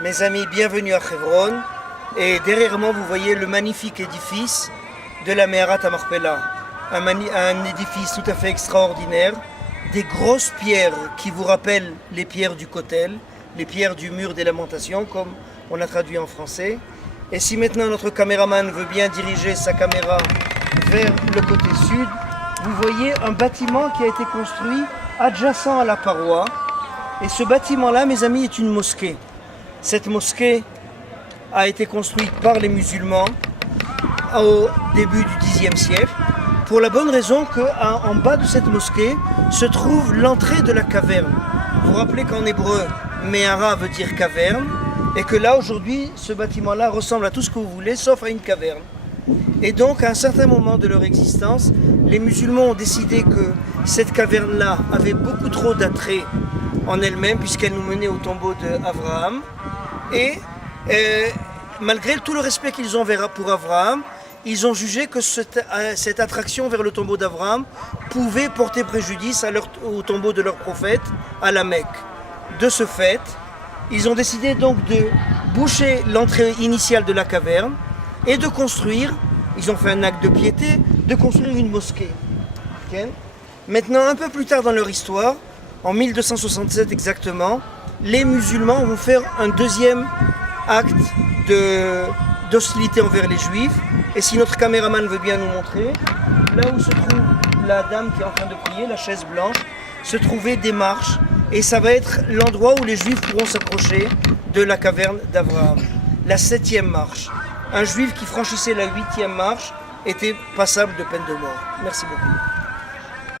Mes amis, bienvenue à Hebron. Et derrière moi, vous voyez le magnifique édifice de la Meharat HaMachpelah. Un édifice tout à fait extraordinaire. Des grosses pierres qui vous rappellent les pierres du Kotel, les pierres du mur des lamentations, comme on a traduit en français. Et si maintenant notre caméraman veut bien diriger sa caméra vers le côté sud, vous voyez un bâtiment qui a été construit adjacent à la paroi. Et ce bâtiment-là, mes amis, est une mosquée. Cette mosquée a été construite par les musulmans au début du Xe siècle, pour la bonne raison qu'en bas de cette mosquée se trouve l'entrée de la caverne. Vous vous rappelez qu'en hébreu, Mehara veut dire caverne, et que là aujourd'hui, ce bâtiment-là ressemble à tout ce que vous voulez, sauf à une caverne. Et donc, à un certain moment de leur existence, les musulmans ont décidé que cette caverne-là avait beaucoup trop d'attrait en elle-même, puisqu'elle nous menait au tombeau d'Abraham. Et malgré tout le respect qu'ils ont pour Abraham, ils ont jugé que cette attraction vers le tombeau d'Abraham pouvait porter préjudice au tombeau de leur prophète, à la Mecque. De ce fait, ils ont décidé donc de boucher l'entrée initiale de la caverne et de construire, ils ont fait un acte de piété, de construire une mosquée. Okay. Maintenant, un peu plus tard dans leur histoire, en 1267 exactement, les musulmans vont faire un deuxième acte d'hostilité envers les juifs. Et si notre caméraman veut bien nous montrer, là où se trouve la dame qui est en train de prier, la chaise blanche, se trouvaient des marches. Et ça va être l'endroit où les juifs pourront s'approcher de la caverne d'Abraham. La 7e marche. Un juif qui franchissait la 8e marche était passable de peine de mort. Merci beaucoup.